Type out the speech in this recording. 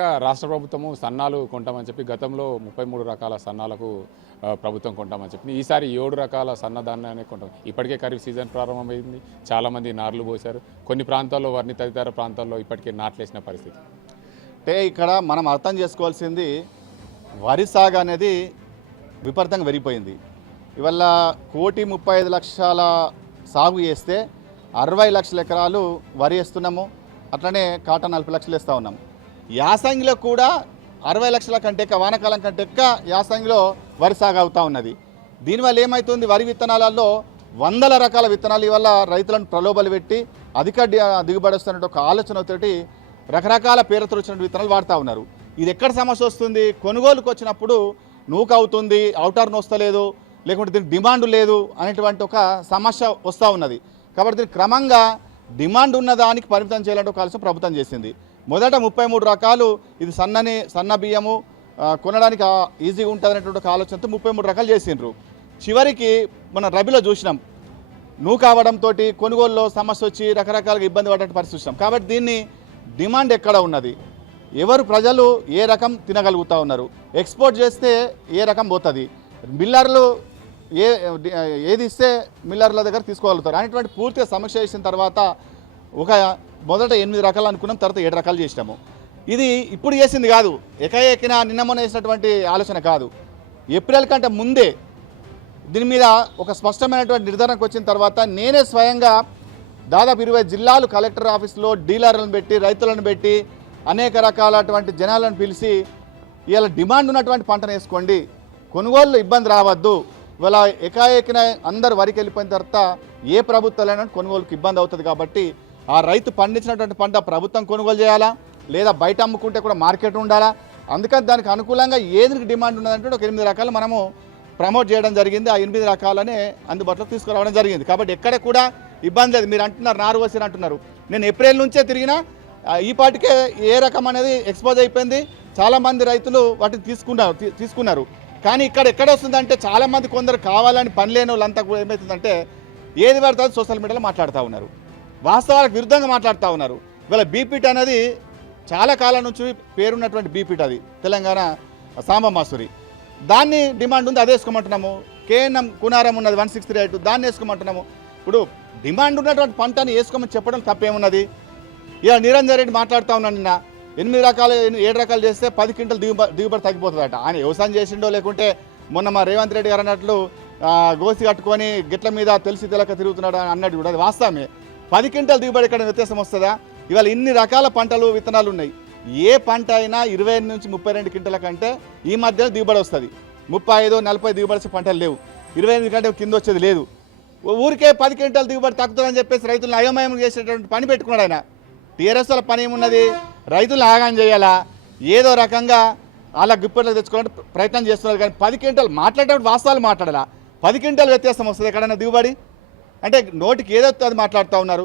రాష్ట్ర ప్రభుత్వము సన్నాలు కొంటామని చెప్పి గతంలో 33 రకాల సన్నాలకు ప్రభుత్వం కొంటామని చెప్పి ఈసారి 7 రకాల సన్నధాన్యాన్ని కొంటాం. ఇప్పటికే ఖరీఫ్ సీజన్ ప్రారంభమైంది. చాలామంది నార్లు పోశారు. కొన్ని ప్రాంతాల్లో వారిని తదితర ప్రాంతాల్లో ఇప్పటికే నాట్లేసిన పరిస్థితి. అంటే ఇక్కడ మనం అర్థం చేసుకోవాల్సింది వరి సాగు అనేది విపరీతంగా పెరిగిపోయింది. ఇవాళ 1,35,00,000 సాగు చేస్తే 60 లక్షల ఎకరాలు వరి వేస్తున్నాము. అట్లనే కాటన్ 40 లక్షలు వేస్తూ ఉన్నాము. యాసంగిలో కూడా 60 లక్షల కంటే ఎక్కువ, వానాకాలం కంటే ఎక్కువ యాసంగిలో వరి సాగు అవుతూ ఉన్నది. దీనివల్ల ఏమవుతుంది, వరి విత్తనాలలో వందల రకాల విత్తనాలు ఇవల్ల రైతులను ప్రలోభాలు పెట్టి అధిక దిగుబడి వస్తున్నట్టు ఒక ఆలోచనతోటి రకరకాల పేరుతో వచ్చిన విత్తనాలు వాడుతూ ఉన్నారు. ఇది ఎక్కడ సమస్య వస్తుంది, కొనుగోలుకు వచ్చినప్పుడు నూకు అవుతుంది, అవుటర్ నొస్తలేదు, లేకుంటే దీనికి డిమాండ్ లేదు అనేటువంటి ఒక సమస్య వస్తూ ఉన్నది. కాబట్టి దీనికి క్రమంగా డిమాండ్ ఉన్న దానికి పరిమితం చేయాలంటే ఒక ఆలోచన ప్రభుత్వం చేసింది. మొదట 33 రకాలు, ఇది సన్న బియ్యము కొనడానికి ఈజీగా ఉంటుంది అనేటువంటి ఒక ఆలోచనతో 33 రకాలు చేసిండ్రు. చివరికి మన రబీలో చూసినాం, నూక అవడంతో కొనుగోలులో సమస్య వచ్చి రకరకాలుగా ఇబ్బంది పడే పరిస్థితి చూసినాం. కాబట్టి దీన్ని డిమాండ్ ఎక్కడ ఉన్నది, ఎవరు ప్రజలు ఏ రకం తినగలుగుతూ ఉన్నారు, ఎక్స్పోర్ట్ చేస్తే ఏ రకం పోతుంది, మిల్లర్లు ఏది ఇస్తే మిల్లర్ల దగ్గర తీసుకోగలుగుతారు అనేటువంటి పూర్తిగా సమీక్ష చేసిన తర్వాత మొదట 8 రకాలు అనుకున్నాం, తర్వాత 7 రకాలు చేసినాము. ఇది ఇప్పుడు చేసింది కాదు, ఎకఎకిన నిన్న మొన్న చేసినటువంటి ఆలోచన కాదు. ఏప్రిల్ కంటే ముందే దీని మీద ఒక స్పష్టమైనటువంటి నిర్ధారణకు వచ్చిన తర్వాత నేనే స్వయంగా దాదాపు 20 జిల్లాలు కలెక్టర్ ఆఫీస్లో డీలర్లను పెట్టి, రైతులను పెట్టి, అనేక రకాలటువంటి జనాలను పిలిచి ఇవాళ డిమాండ్ ఉన్నటువంటి పంటను వేసుకోండి, కొనుగోలు ఇబ్బంది రావద్దు, ఇవాళ ఎకాఎకిన అందరు వరికి వెళ్ళిపోయిన తర్వాత ఏ ప్రభుత్వాలైనా కొనుగోలుకి ఇబ్బంది అవుతుంది. కాబట్టి ఆ రైతు పండించినటువంటి పంట ప్రభుత్వం కొనుగోలు చేయాలా, లేదా బయట అమ్ముకుంటే కూడా మార్కెట్ ఉండాలా. అందుకని దానికి అనుకూలంగా ఏదికి డిమాండ్ ఉన్నదంటే ఒక 8 రకాలు మనము ప్రమోట్ చేయడం జరిగింది. ఆ 8 రకాలనే అందుబాటులోకి తీసుకురావడం జరిగింది. కాబట్టి ఎక్కడ కూడా ఇబ్బంది లేదు. మీరు అంటున్నారు నారు వసిరు అంటున్నారు, నేను ఏప్రిల్ నుంచే తిరిగినా ఈ పాటికే ఏ రకం అనేది ఎక్స్పోజ్ అయిపోయింది. చాలామంది రైతులు వాటిని తీసుకున్నారు. కానీ ఎక్కడ వస్తుందంటే చాలామంది కొందరు కావాలని పని లేని వాళ్ళంతా కూడా ఏమవుతుందంటే ఏది పడుతుంది సోషల్ మీడియాలో మాట్లాడుతూ ఉన్నారు, వాస్తవాలకు విరుద్ధంగా మాట్లాడుతూ ఉన్నారు. ఇవాళ బీపీటీ అనేది చాలా కాలం నుంచి పేరున్నటువంటి బీపీటీ, అది తెలంగాణ సాంబ మసూరి, దాన్ని డిమాండ్ ఉంది, అదే వేసుకోమంటున్నాము. కేఎన్ఎం కునారం ఉన్నది 163 దాన్ని వేసుకోమంటున్నాము. ఇప్పుడు డిమాండ్ ఉన్నటువంటి పంటని వేసుకోమని చెప్పడం తప్పేమున్నది. ఇలా నిరంజన్ రెడ్డి మాట్లాడుతూ ఉన్నాను, నిన్న 8 రకాలు 7 రకాలు చేస్తే 10 క్వింటల్ దిగుబడి తగ్గిపోతుందట. ఆయన వ్యవసాయం చేసిండో లేకుంటే మొన్న మా రేవంత్ రెడ్డి గారు అన్నట్లు గోసి కట్టుకొని గిట్ల మీద తెలిసి తెలక తిరుగుతున్నాడు అన్నట్టు కూడా అది వాస్తవమే. 10 క్వింటల్ దిగుబడి ఎక్కడ వ్యత్యాసం వస్తుందా? ఇవాళ ఇన్ని రకాల పంటలు విత్తనాలు ఉన్నాయి. ఏ పంట అయినా 25 నుంచి 32 క్వింటల కంటే ఈ మధ్యలో దిగుబడి వస్తుంది. 35, 40 దిగుబడి పంటలు లేవు, 28 కంటే కింద వచ్చేది లేదు. ఊరికే 10 క్వింటల్ దిగుబడి తగ్గుతుందని చెప్పేసి రైతులను అయోమయం చేసేటువంటి పని పెట్టుకున్నాడు ఆయన. టీఆర్ఎస్ వాళ్ళ పని ఏమున్నది, రైతులను ఆగాం చేయాలా, ఏదో రకంగా అలా గిప్పట్లు తెచ్చుకోవాలంటే ప్రయత్నం చేస్తున్నారు. కానీ 10 క్వింటల్ మాట్లాడేటప్పుడు వాస్తవాలు మాట్లాడాలా. 10 క్వింటల్ వ్యత్యాసం వస్తుంది ఎక్కడైనా దిగుబడి అంటే నోటికి ఏదో అది మాట్లాడుతూ ఉన్నారు.